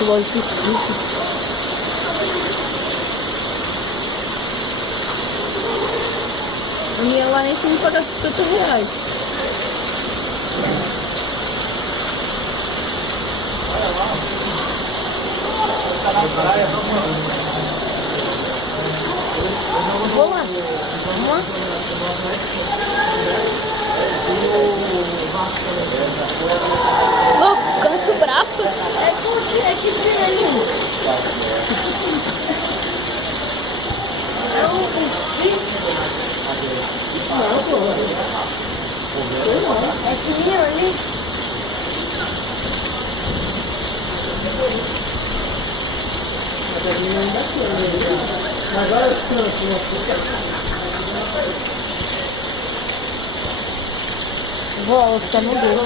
muito loja de suco. A minha lá em cima paga R$50. Vou lá. Vamos lá. Louco, cansa o braço. É porque é que tem ali. É um é fininho ali. Agora Vou ficar no dedo.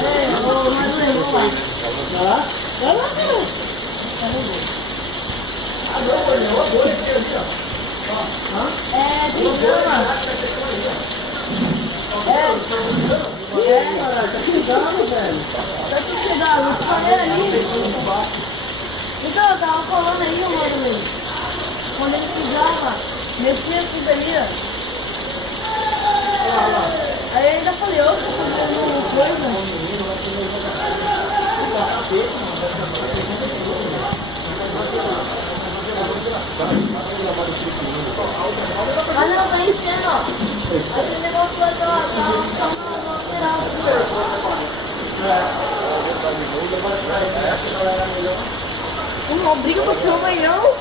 Ô, Manuel, vamos lá. vai lá? Vai lá, meu. É, pijama. Tá pisando, velho. Tá chegando, o paneiro ali. Então, eu tava falando aí, mano, quando ele pisava, mexia tudo ali, ó. Aí eu ainda falei, ô, tô fazendo coisa. Ah não, tá enchendo, ó. Aquele negócio lá tá no lateral. Uma briga pra tirar o maior.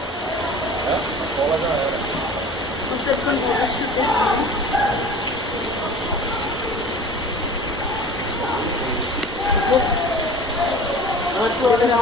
Antes, olha,